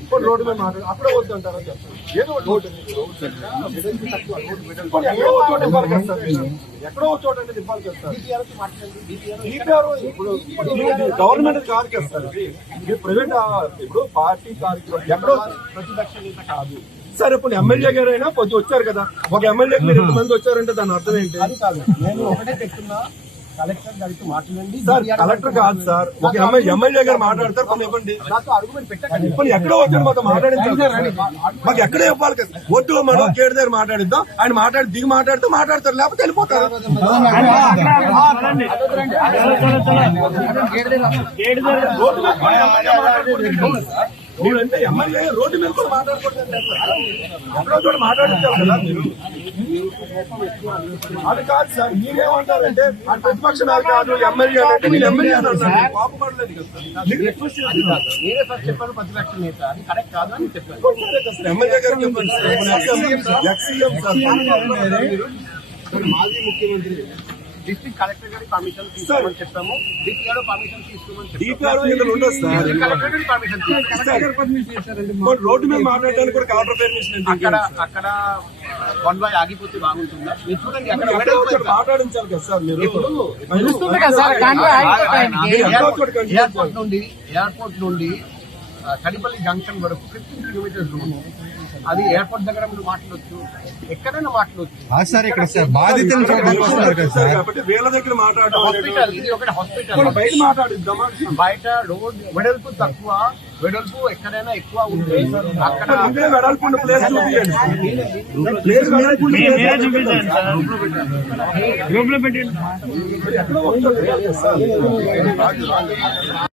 ఇప్పుడు రోడ్డు మీద మాట్లాడు. అప్పుడే వద్దు అంటారా. ఏదో రోడ్డు ఎక్కడో చోట DPR ఇప్పుడు గవర్నమెంట్ ఇది. ఇది ప్రైవేట్ ఇప్పుడు పార్టీ కార్యక్రమం ఎక్కడో ప్రతిపక్ష కాదు. సరే ఇప్పుడు ఎమ్మెల్యే గారు అయినా కొంచెం వచ్చారు కదా. ఒక ఎమ్మెల్యేకి మీరు ఎంతమంది వచ్చారంటే దాని అర్థం ఏంటి? అది కాదు. నేను ఒకటే చెప్తున్నా. కలెక్టర్ గారితో మాట్లాడండి సార్ కలెక్టర్ కాదు సార్ ఒక ఎమ్మెల్యే ఎమ్మెల్యే గారు మాట్లాడతారు కొన్ని ఇవ్వండి నాతో అడుగుమని పెట్టకండి ఇప్పుడు ఎక్కడో వచ్చాడు మాతో మాట్లాడించాలి మాకు ఎక్కడే ఇవ్వాలి కదా వద్దు మనం కేడు దగ్గర మాట్లాడిద్దాం ఆయన మాట్లాడి దిగి మాట్లాడితే మాట్లాడతారు లేకపోతే వెళ్ళిపోతారు రోడ్డు మీద కూడా. మీరంటే ఎమ్మెల్యే రోడ్డు మీద కూడా మాట్లాడుకుంటారు. మాట్లాడించాలి కదా మీరు అది కాదు సార్ మీరేమంటారంటే ఆ ప్రతిపక్ష కాదు ఎమ్మెల్యే అంటే నేను ఎమ్మెల్యే అని అన్నాను కోపపడలేదు కదా ఫస్ట్ చెప్పాను ప్రతిపక్ష నేత అది కరెక్ట్ కాదు అని చెప్పాను ఎమ్మెల్యే చెప్పండి సార్. మాజీ ముఖ్యమంత్రి డిస్ట్రిక్ట్ కలెక్టర్ గారి పర్మిషన్ తీసుకోమని చెప్పాము. పర్మిషన్ తీసుకోమని చెప్పాము. కలెక్టర్ గారి పర్మిషన్ తీసుకోమని మరి రోడ్డు మీద మాట్లాడడానికి కూడా కలెక్టర్ పర్మిషన్ అక్కడ అక్కడ వన్ బై ఆగిపోతే బాగుంటుందా? మీరు చూడండి అక్కడ? మాట్లాడించాలి కదా సార్ ఇప్పుడు ఎయిర్పోర్ట్ నుండి ఎయిర్పోర్ట్ నుండి కడిపల్లి జంక్షన్ వరకు ఫిఫ్టీన్ కిలోమీటర్స్ దూరం. అది ఎయిర్పోర్ట్ దగ్గర మీరు మాట్లాడొచ్చు. ఎక్కడైనా మాట్లాడొచ్చు. సార్ ఇక్కడ సార్ బాధితులు చూపిస్తున్నారు కదా సార్. కాబట్టి వీళ్ళ దగ్గర మాట్లాడడం హాస్పిటల్ ఇది ఒకటి హాస్పిటల్. బయట రోడ్ వెడల్పు తక్కువ వెడల్పు ఎక్కడైనా ఎక్కువ ఉంది అక్కడ గ్రూప్లో పెట్టండి.